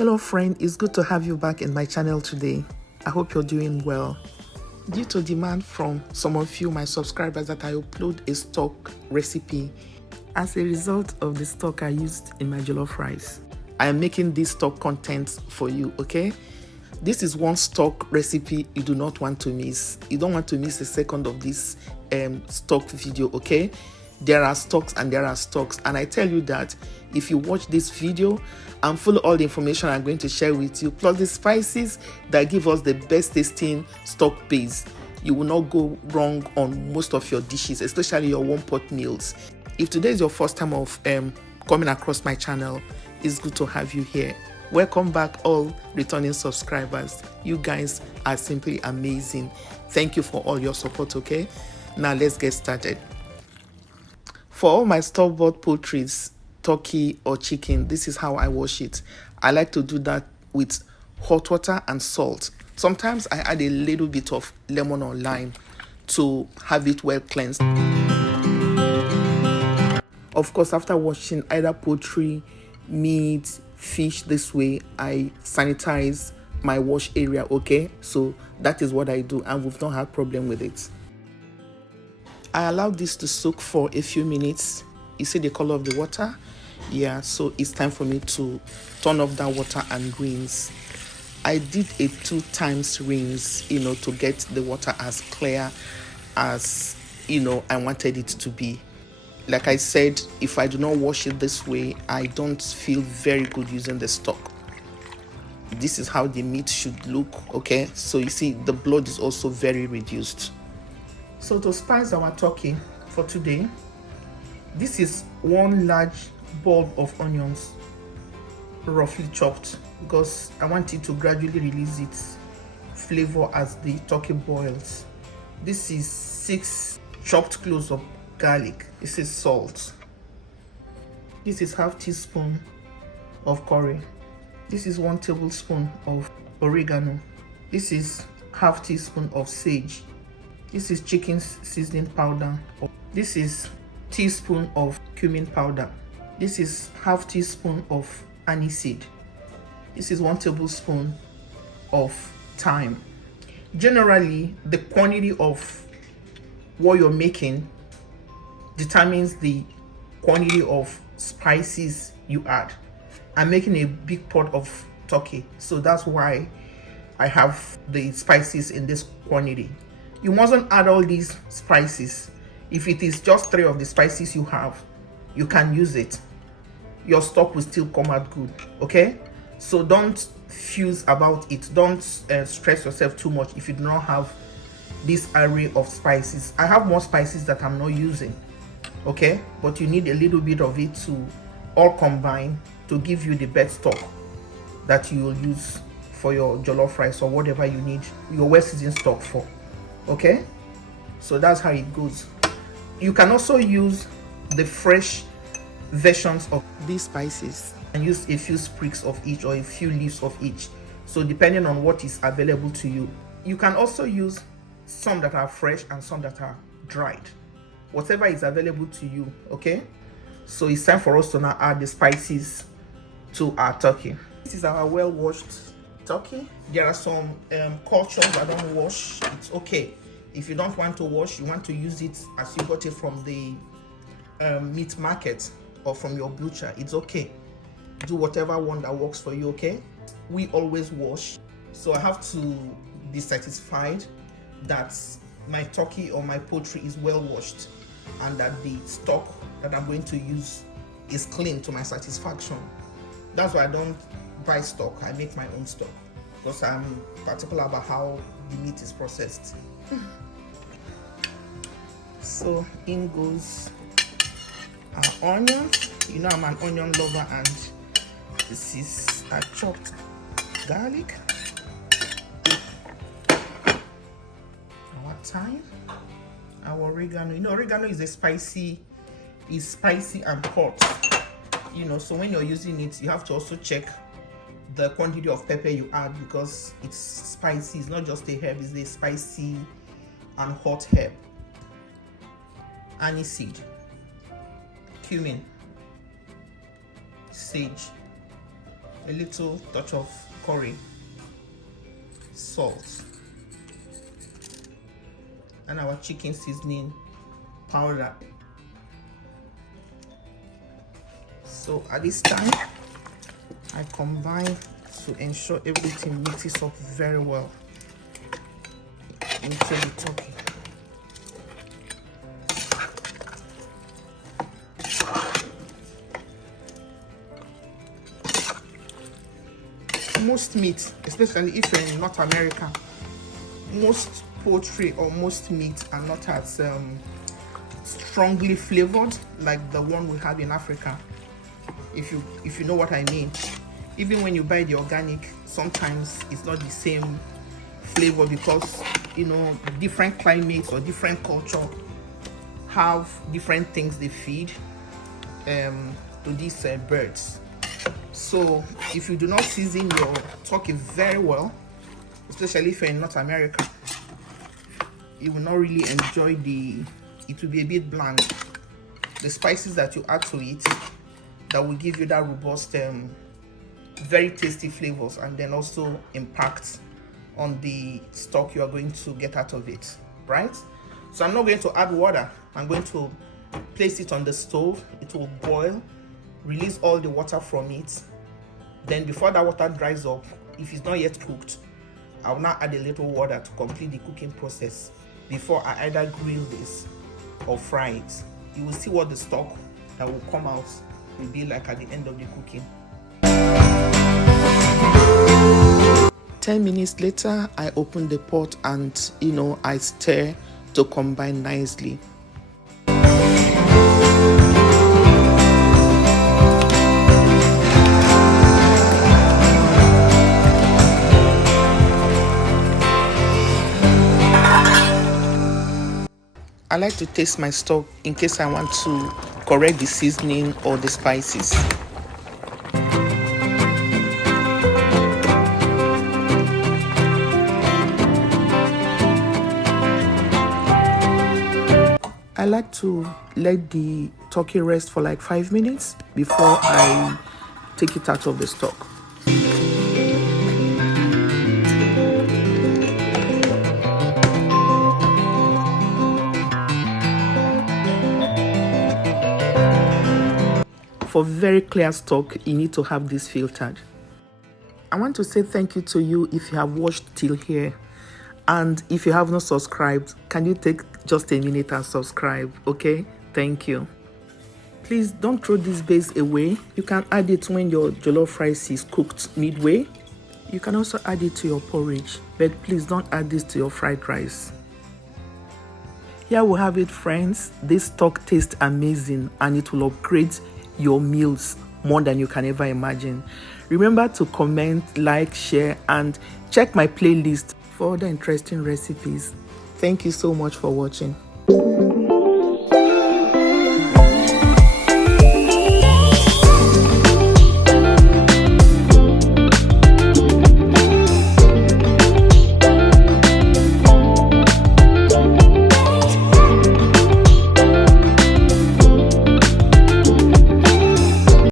Hello friend, it's good to have you back in my channel today. I hope you're doing well. Due to demand from some of you, my subscribers, that I upload a stock recipe as a result of the stock I used in my jollof rice. I am making this stock content for you, okay? This is one stock recipe you do not want to miss. You don't want to miss a second of this stock video, okay? There are stocks and there are stocks, and I tell you that if you watch this video and follow all the information I'm going to share with you, plus the spices that give us the best tasting stock base, you will not go wrong on most of your dishes, especially your one pot meals. If today is your first time of coming across my channel, it's good to have you here. Welcome back, all returning subscribers. You guys are simply amazing. Thank you for all your support, okay? Now let's get started. For all my store-bought poultries, turkey or chicken, this is how I wash it. I like to do that with hot water and salt. Sometimes I add a little bit of lemon or lime to have it well cleansed. Of course, after washing either poultry, meat, fish this way, I sanitize my wash area, okay? So that is what I do, and we've not had problem with it. I allow this to soak for a few minutes. You see the color of the water? Yeah, so it's time for me to turn off that water and rinse. I did a 2 times rinse, to get the water as clear as, I wanted it to be. Like I said, if I do not wash it this way, I don't feel very good using the stock. This is how the meat should look, okay? So you see, the blood is also very reduced. So to spice our turkey for today, this is 1 large bulb of onions, roughly chopped, because I want it to gradually release its flavor as the turkey boils. This is 6 chopped cloves of garlic. This is salt. This is ½ teaspoon of curry. This is 1 tablespoon of oregano. This is ½ teaspoon of sage. This is chicken seasoning powder. This is teaspoon of cumin powder. This is ½ teaspoon of aniseed. This is 1 tablespoon of thyme. Generally, the quantity of what you're making determines the quantity of spices you add. I'm making a big pot of turkey, so that's why I have the spices in this quantity. You mustn't add all these spices. If it is just 3 of the spices you have, you can use it. Your stock will still come out good, okay? So don't fuse about it. Don't stress yourself too much if you do not have this array of spices. I have more spices that I'm not using, okay? But you need a little bit of it to all combine to give you the best stock that you will use for your jollof rice or whatever you need your well seasoned stock for. Okay, so that's how it goes. You can also use the fresh versions of these spices and use a few sprigs of each or a few leaves of each, so depending on what is available to you. You can also use some that are fresh and some that are dried, whatever is available to you, okay? So it's time for us to now add the spices to our turkey. This is our well washed turkey. There are some cultures that don't wash. It's okay. If you don't want to wash, you want to use it as you got it from the meat market or from your butcher, it's okay. Do whatever one that works for you, okay? We always wash, so I have to be satisfied that my turkey or my poultry is well washed and that the stock that I'm going to use is clean to my satisfaction. That's why I don't buy stock. I make my own stock because I'm particular about how the meat is processed. So in goes our onions. You know I'm an onion lover, and this is a chopped garlic, our thyme, our oregano. You know, oregano is spicy and hot. So when you're using it, you have to also check the quantity of pepper you add, because it's spicy. It's not just a herb, it's a spicy and hot herb. Aniseed, cumin, sage, a little touch of curry, salt, and our chicken seasoning powder. So at this time, I combine to ensure everything mixes up very well into the turkey. Most meat, especially if you're in North America, most poultry or most meat are not as strongly flavored like the one we have in Africa, if you know what I mean. Even when you buy the organic, sometimes it's not the same flavor because, you know, different climates or different culture have different things they feed to these birds. So if you do not season your turkey very well, especially if you're in North America, you will not really enjoy it will be a bit bland. The spices that you add to it that will give you that robust, very tasty flavors, and then also impact on the stock you are going to get out of it, right? So I'm not going to add water. I'm going to place it on the stove. It will boil, release all the water from it. Then before that water dries up, if it's not yet cooked, I will now add a little water to complete the cooking process before I either grill this or fry it. You will see what the stock that will come out will be like at the end of the cooking. 10 minutes later, I open the pot and, you know, I stir to combine nicely. I like to taste my stock in case I want to correct the seasoning or the spices. I like to let the turkey rest for like 5 minutes before I take it out of the stock. For very clear stock, you need to have this filtered. I want to say thank you to you if you have watched till here. And if you have not subscribed, can you take just a minute and subscribe, okay? Thank you. Please don't throw this base away. You can add it when your jollof rice is cooked midway. You can also add it to your porridge, but please don't add this to your fried rice. Here we have it, friends. This stock tastes amazing and it will upgrade your meals more than you can ever imagine. Remember to comment, like, share, and check my playlist for other interesting recipes. Thank you so much for watching.